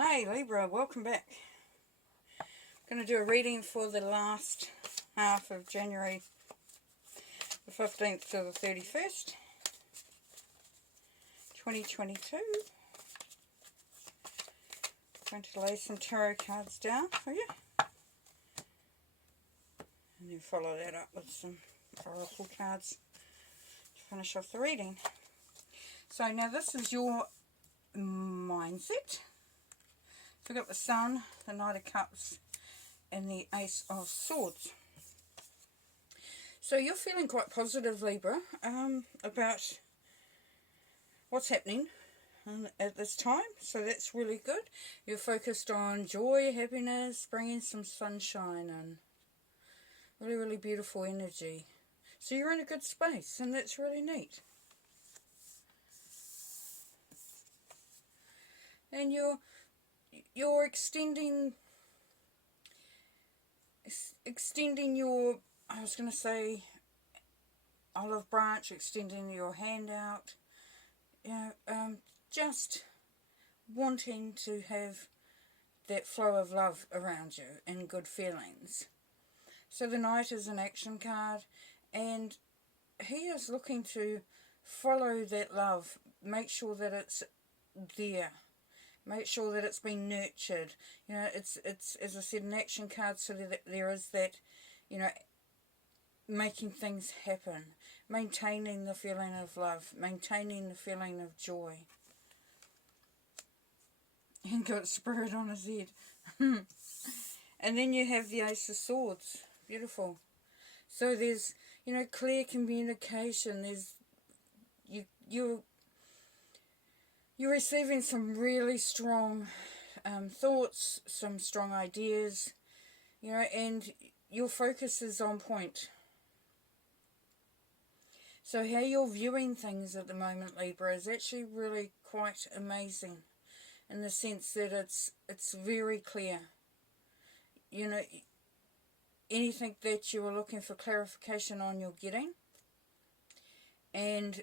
Hi Libra, welcome back. I'm going to do a reading for the last half of January the 15th to the 31st, 2022. I'm going to lay some tarot cards down for you. And then follow that up with some oracle cards to finish off the reading. So now this is your mindset. So we've got the Sun, the Knight of Cups, and the Ace of Swords. So you're feeling quite positive, Libra, about what's happening at this time. So that's really good. You're focused on joy, happiness, bringing some sunshine and really, really beautiful energy. So you're in a good space, and that's really neat. And you're extending your, I was going to say, olive branch, extending your hand out, just wanting to have that flow of love around you and good feelings. So the Knight is an action card, and he is looking to follow that love, make sure that it's there. Make sure that it's been nurtured. It's as I said, an action card, so that there is that, making things happen, maintaining the feeling of love, maintaining the feeling of joy. And got Spirit on his head. And then you have the Ace of Swords. Beautiful. So there's, clear communication. There's You're receiving some really strong thoughts, some strong ideas, and your focus is on point. So how you're viewing things at the moment, Libra, is actually really quite amazing, in the sense that it's very clear. Anything that you were looking for clarification on, you're getting, and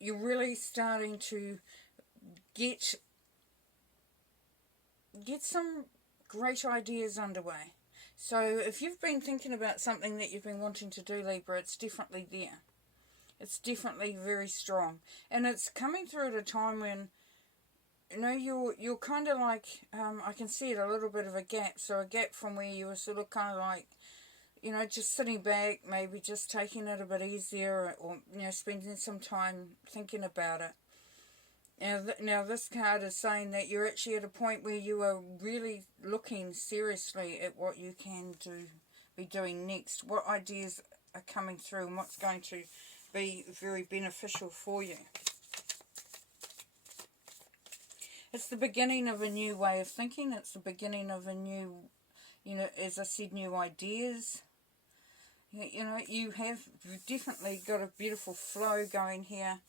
you're really starting to get some great ideas underway. So if you've been thinking about something that you've been wanting to do, Libra, it's definitely there. It's definitely very strong. And it's coming through at a time when, you're kind of like, I can see it, a little bit of a gap. So a gap from where you were sort of kind of like, just sitting back, maybe just taking it a bit easier, or, spending some time thinking about it. Now this card is saying that you're actually at a point where you are really looking seriously at what you can be doing next, what ideas are coming through, and what's going to be very beneficial for you. It's the beginning of a new way of thinking. It's the beginning of a new, as I said, new ideas. You have definitely got a beautiful flow going here.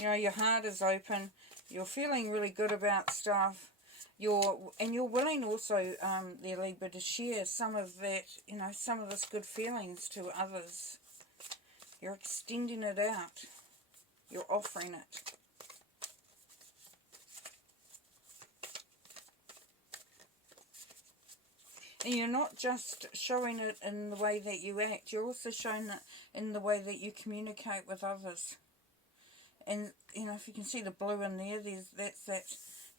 Your heart is open. You're feeling really good about stuff. You're willing also, there, Libra, to share some of that, some of this good feelings to others. You're extending it out. You're offering it. And you're not just showing it in the way that you act, you're also showing it in the way that you communicate with others. And, if you can see the blue in there, that's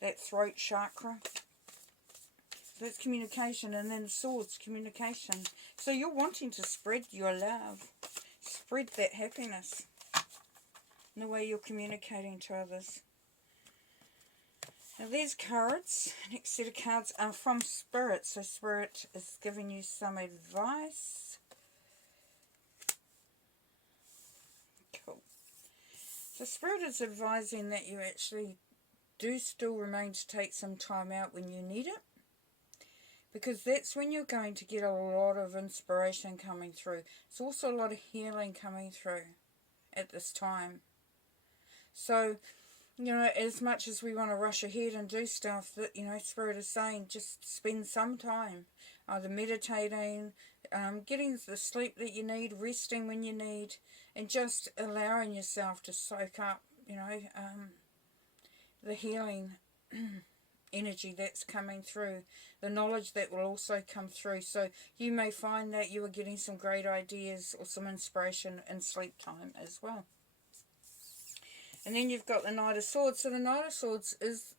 that throat chakra. So that's communication, and then swords, communication. So you're wanting to spread your love, spread that happiness in the way you're communicating to others. Now these cards, next set of cards, are from Spirit. So Spirit is giving you some advice. Cool. So Spirit is advising that you actually do still remain to take some time out when you need it, because that's when you're going to get a lot of inspiration coming through. It's also a lot of healing coming through at this time. So, as much as we want to rush ahead and do stuff, that, Spirit is saying, just spend some time either meditating, getting the sleep that you need, resting when you need, and just allowing yourself to soak up, the healing energy that's coming through, the knowledge that will also come through. So you may find that you are getting some great ideas or some inspiration in sleep time as well. And then you've got the Knight of Swords. So the Knight of Swords is,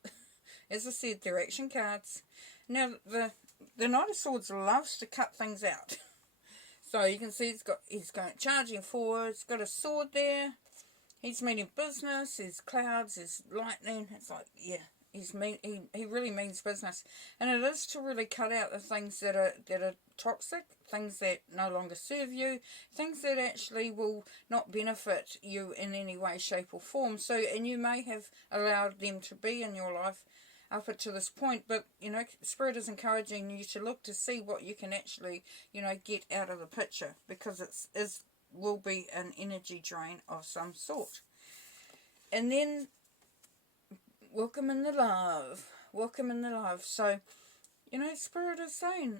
as I said, they're action cards. Now, the Knight of Swords loves to cut things out. So you can see he's going charging forward. He's got a sword there. He's meaning business. There's clouds. There's lightning. It's like, yeah, he really means business. And it is to really cut out the things that are toxic, things that no longer serve you, things that actually will not benefit you in any way, shape or form. So, and you may have allowed them to be in your life up to this point, but, you know, Spirit is encouraging you to look to see what you can actually, you know, get out of the picture, because it will be an energy drain of some sort. And then, welcome in the love. Welcome in the love. So, you know, Spirit is saying,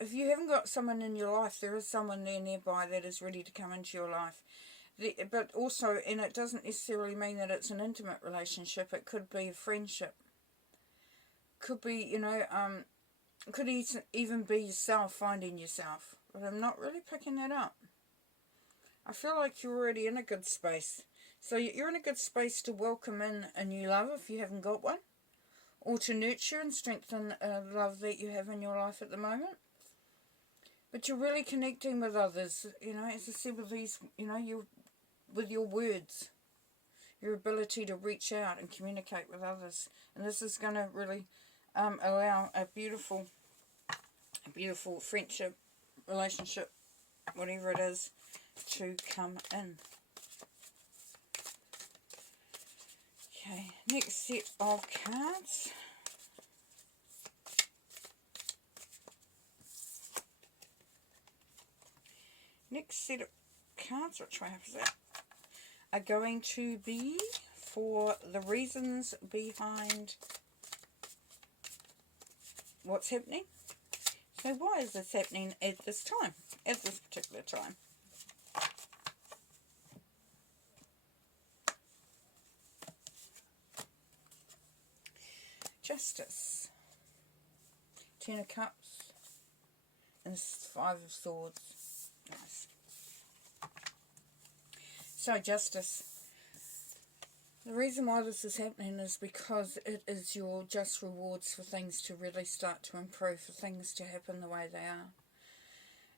if you haven't got someone in your life, there is someone there nearby that is ready to come into your life. But also, and it doesn't necessarily mean that it's an intimate relationship. It could be a friendship. Could be, you know, could even be yourself, finding yourself. But I'm not really picking that up. I feel like you're already in a good space. So you're in a good space to welcome in a new love if you haven't got one. Or to nurture and strengthen a love that you have in your life at the moment. But you're really connecting with others, you know, as I said, with these, you know, with your words. Your ability to reach out and communicate with others. And this is going to really allow a beautiful friendship, relationship, whatever it is, to come in. Okay, next set of cards. Next set of cards, which way is that? Are going to be for the reasons behind what's happening. So why is this happening at this time, at this particular time? Justice, Ten of Cups, and Five of Swords. Nice. So Justice. The reason why this is happening is because it is your just rewards for things to really start to improve, for things to happen the way they are.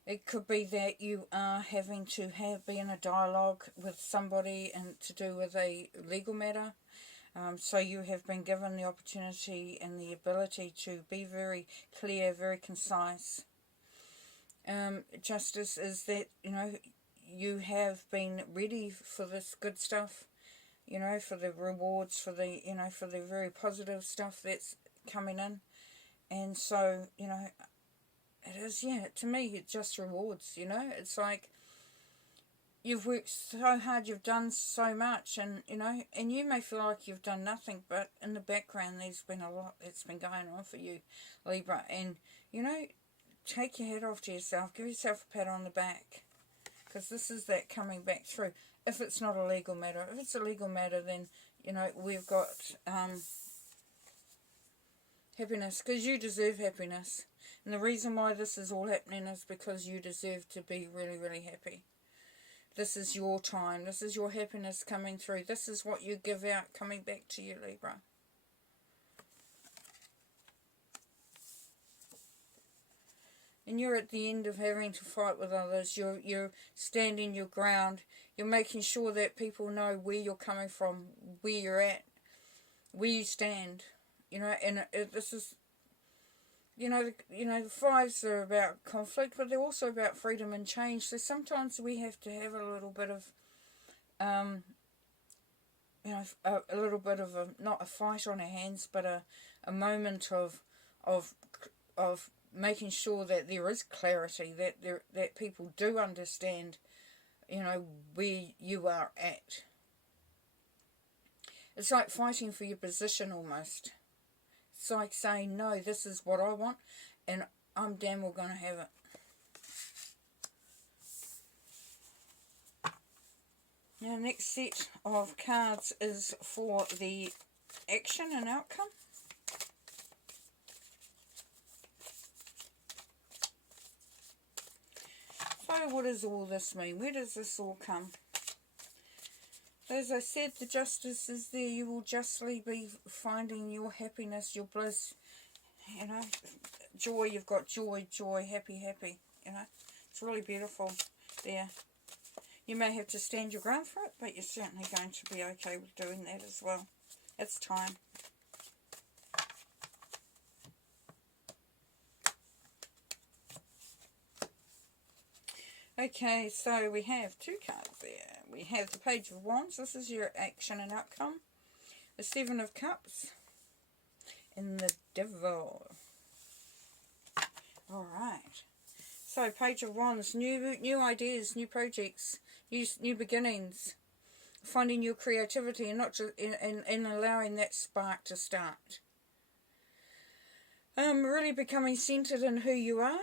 It could be that you are having to be in a dialogue with somebody and to do with a legal matter. So you have been given the opportunity and the ability to be very clear, very concise. Justice is that, you know, you have been ready for this good stuff. You know, for the rewards, for the, you know, for the very positive stuff that's coming in. And so, you know, it is, yeah, to me, it just rewards, you know. It's like, you've worked so hard, you've done so much, and, you know, and you may feel like you've done nothing, but in the background, there's been a lot that's been going on for you, Libra. And, you know, take your head off to yourself, give yourself a pat on the back, because this is that coming back through. If it's not a legal matter. If it's a legal matter, then, you know, we've got happiness, because you deserve happiness. And the reason why this is all happening is because you deserve to be really, really happy. This is your time. This is your happiness coming through. This is what you give out coming back to you, Libra. And you're at the end of having to fight with others. You're standing your ground. You're making sure that people know where you're coming from, where you're at, where you stand. You know, and this is, you know, the fives are about conflict, but they're also about freedom and change. So sometimes we have to have a little bit of, you know, a little bit of not a fight on our hands, but a moment of making sure that there is clarity, that people do understand, you know, where you are at. It's like fighting for your position almost. It's like saying, no, this is what I want, and I'm damn well going to have it. Now, next set of cards is for the action and outcome. what does all this mean? Where does this all come? As I said, the justice is there. You will justly be finding your happiness, your bliss, you know, joy. You've got joy, joy, happy, happy, you know. It's really beautiful there. You may have to stand your ground for it, but you're certainly going to be okay with doing that as well. It's time. Okay, so we have two cards there. We have the Page of Wands. This is your action and outcome. The Seven of Cups. And the Devil. Alright. So, Page of Wands. New ideas, new projects, new beginnings. Finding your creativity and not just in allowing that spark to start. Really becoming centered in who you are.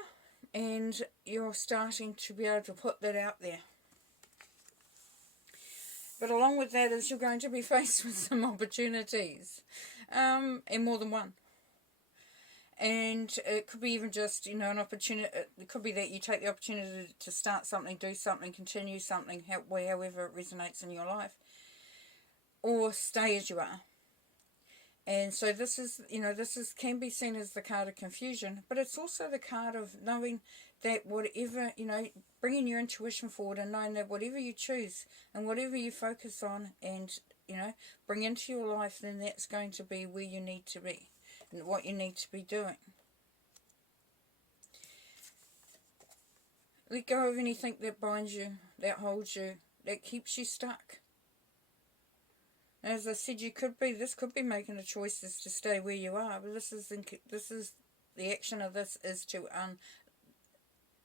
And you're starting to be able to put that out there. But along with that is you're going to be faced with some opportunities. And more than one. And it could be even just, you know, an opportunity. It could be that you take the opportunity to start something, do something, continue something, however it resonates in your life. Or stay as you are. And so this is, you know, can be seen as the card of confusion, but it's also the card of knowing that whatever, you know, bringing your intuition forward and knowing that whatever you choose and whatever you focus on and, you know, bring into your life, then that's going to be where you need to be and what you need to be doing. Let go of anything that binds you, that holds you, that keeps you stuck. As I said, this could be making the choices to stay where you are, but this is the action of this is to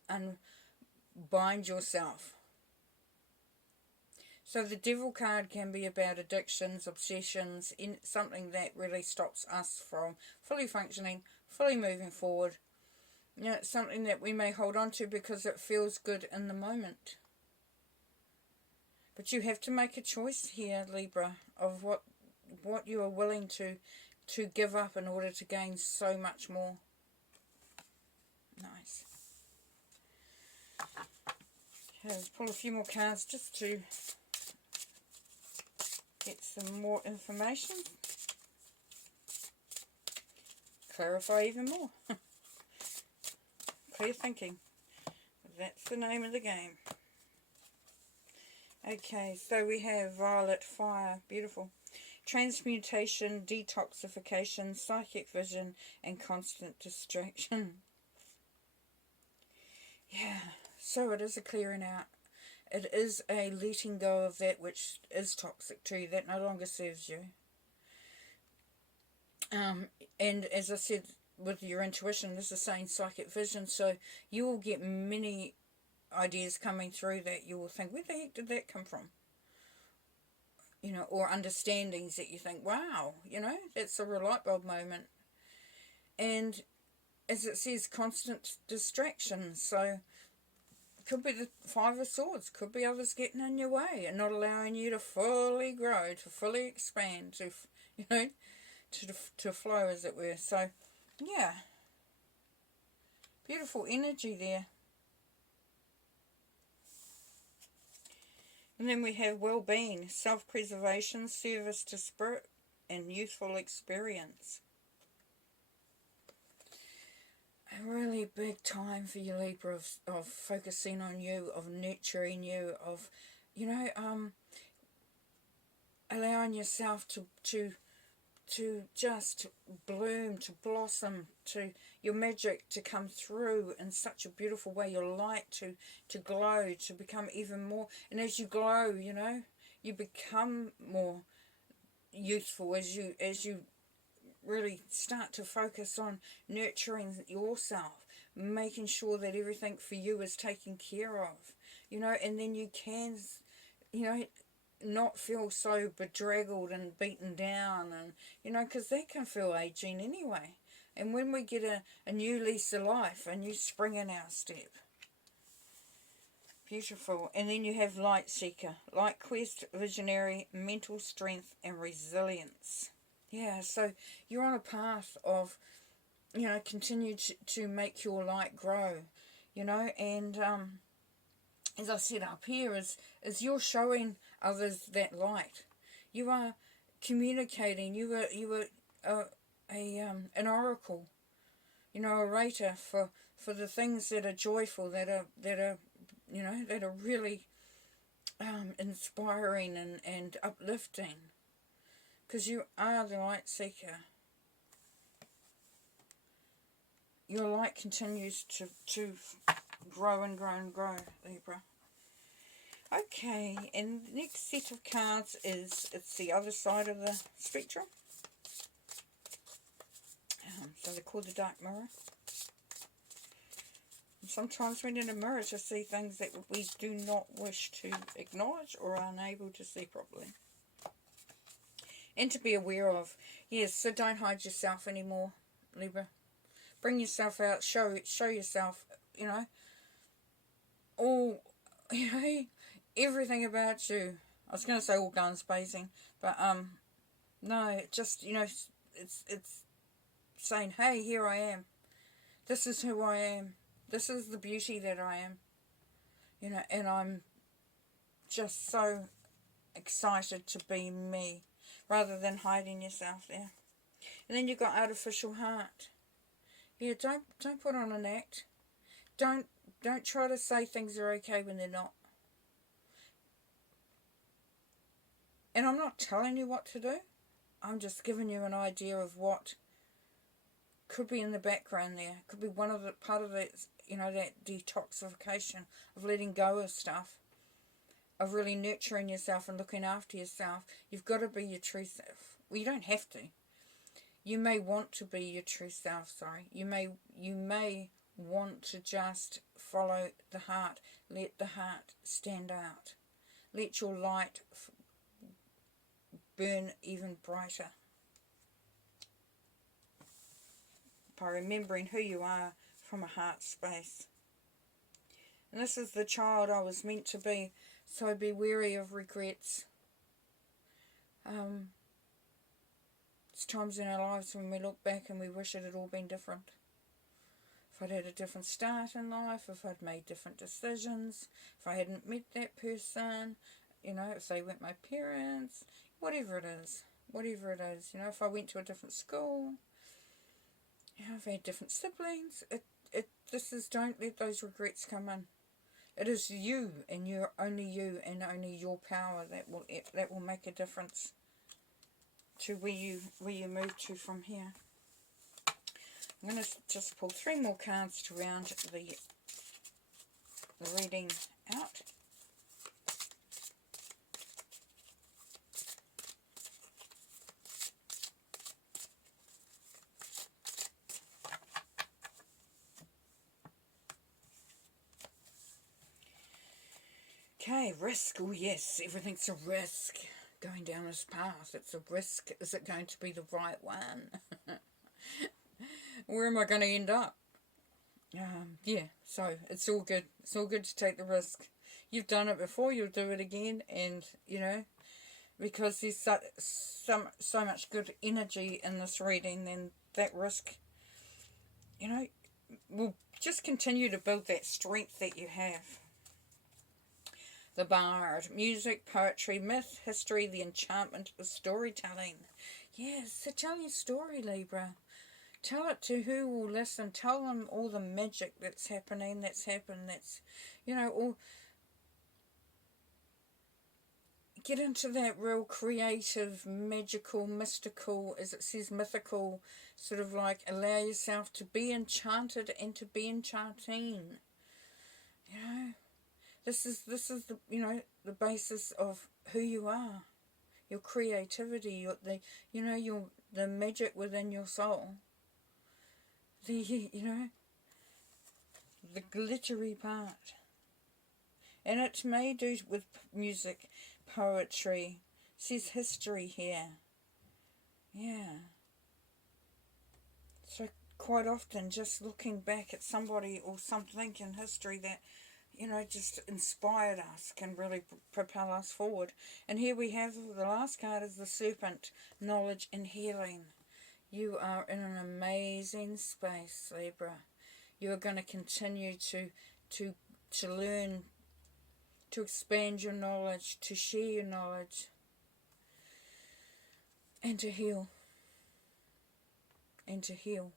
unbind yourself. So the Devil card can be about addictions, obsessions, in something that really stops us from fully functioning, fully moving forward. You know, it's something that we may hold on to because it feels good in the moment. But you have to make a choice here, Libra, of what you are willing to give up in order to gain so much more. Nice. Okay, let's pull a few more cards just to get some more information. Clarify even more. Clear thinking. That's the name of the game. Okay, so we have Violet Fire, beautiful. Transmutation, detoxification, psychic vision, and constant distraction. Yeah, so it is a clearing out. It is a letting go of that which is toxic to you, that no longer serves you. And as I said, with your intuition, this is saying psychic vision, so you will get many ideas coming through that you will think, where the heck did that come from? You know, or understandings that you think, wow, you know, that's a real light bulb moment. And as it says, constant distractions. So it could be the Five of Swords, could be others getting in your way and not allowing you to fully grow, to fully expand, to, you know, to flow, as it were. So yeah, beautiful energy there. And then we have well-being, self-preservation, service to spirit, and youthful experience. A really big time for you, Libra, of focusing on you, of nurturing you, of, you know, allowing yourself to just bloom, to blossom, to your magic to come through in such a beautiful way, your light to glow, to become even more. And as you glow, you know, you become more youthful as you really start to focus on nurturing yourself, making sure that everything for you is taken care of, you know, and then you can, you know, not feel so bedraggled and beaten down, and, you know, because that can feel aging anyway. And when we get a new lease of life, a new spring in our step. Beautiful. And then you have Light Seeker, Light Quest, Visionary, Mental Strength, and Resilience. Yeah, so you're on a path of, you know, continue to make your light grow, you know, and as I said up here, is you're showing others that light. You are communicating. You are an oracle, you know, a orator for the things that are joyful, that are you know, that are really inspiring and uplifting, because you are the light seeker. Your light continues to grow and grow and grow, Libra. Okay, and the next set of cards is, it's the other side of the spectrum. So they're called the dark mirror. And sometimes we need a mirror to see things that we do not wish to acknowledge or are unable to see properly. And to be aware of. Yes, so don't hide yourself anymore, Libra. Bring yourself out, show yourself, you know, all, you know, everything about you. I was going to say all guns blazing, but no, just, you know, it's saying, hey, here I am. This is who I am. This is the beauty that I am. You know, and I'm just so excited to be me, rather than hiding yourself there. And then you've got artificial heart. Yeah, don't put on an act. Don't try to say things are okay when they're not. And I'm not telling you what to do. I'm just giving you an idea of what could be in the background there. Could be one of the part of that, you know, that detoxification of letting go of stuff, of really nurturing yourself and looking after yourself. You've got to be your true self. Well, you don't have to. You may want to be your true self, sorry. You may want to just follow the heart. Let the heart stand out. Let your light burn even brighter. By remembering who you are from a heart space. And this is the child I was meant to be, so be wary of regrets. There's times in our lives when we look back and we wish it had all been different. If I'd had a different start in life, if I'd made different decisions, if I hadn't met that person, you know, if they weren't my parents, whatever it is, you know, if I went to a different school, you know, if I had different siblings, don't let those regrets come in. It is you and only you and only your power that will make a difference to where you move to from here. I'm going to just pull 3 more cards to round the reading out. Okay, risk. Oh yes, everything's a risk. Going down this path, it's a risk. Is it going to be the right one? Where am I going to end up? Yeah, so it's all good. It's all good to take the risk. You've done it before, you'll do it again, and, you know, because there's so much good energy in this reading, then that risk, you know, will just continue to build that strength that you have. The Bard, music, poetry, myth, history, the enchantment of storytelling. Yes, so tell your story, Libra. Tell it to who will listen. Tell them all the magic that's happening, that's you know, all. Get into that real creative, magical, mystical, as it says, mythical, sort of like allow yourself to be enchanted and to be enchanting. You know? This is the, you know, the basis of who you are, your creativity, the magic within your soul, you know, the glittery part, and it may do with music, poetry. It says history here, yeah. So quite often, just looking back at somebody or something in history that, you know, just inspired us, can really propel us forward. And here we have the last card is the Serpent, knowledge and healing. You are in an amazing space, Libra. You are going to continue to learn to expand your knowledge, to share your knowledge, and to heal. And to heal.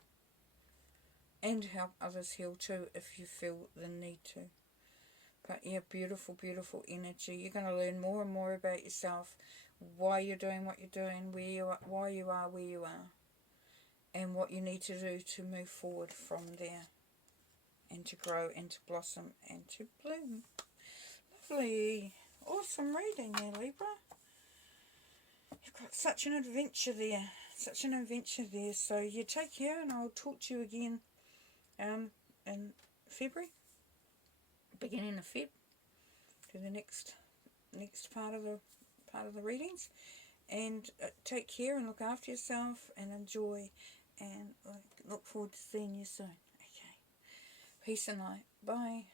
And help others heal too if you feel the need to. But yeah, beautiful, beautiful energy. You're going to learn more and more about yourself, why you're doing what you're doing, where you are, why you are where you are, and what you need to do to move forward from there, and to grow and to blossom and to bloom. Lovely. Awesome reading there, Libra. You've got such an adventure there. Such an adventure there. So you take care, and I'll talk to you again in February. Beginning of Feb. To the next part of the readings. And take care and look after yourself and enjoy. And look forward to seeing you soon. Okay. Peace and light. Bye.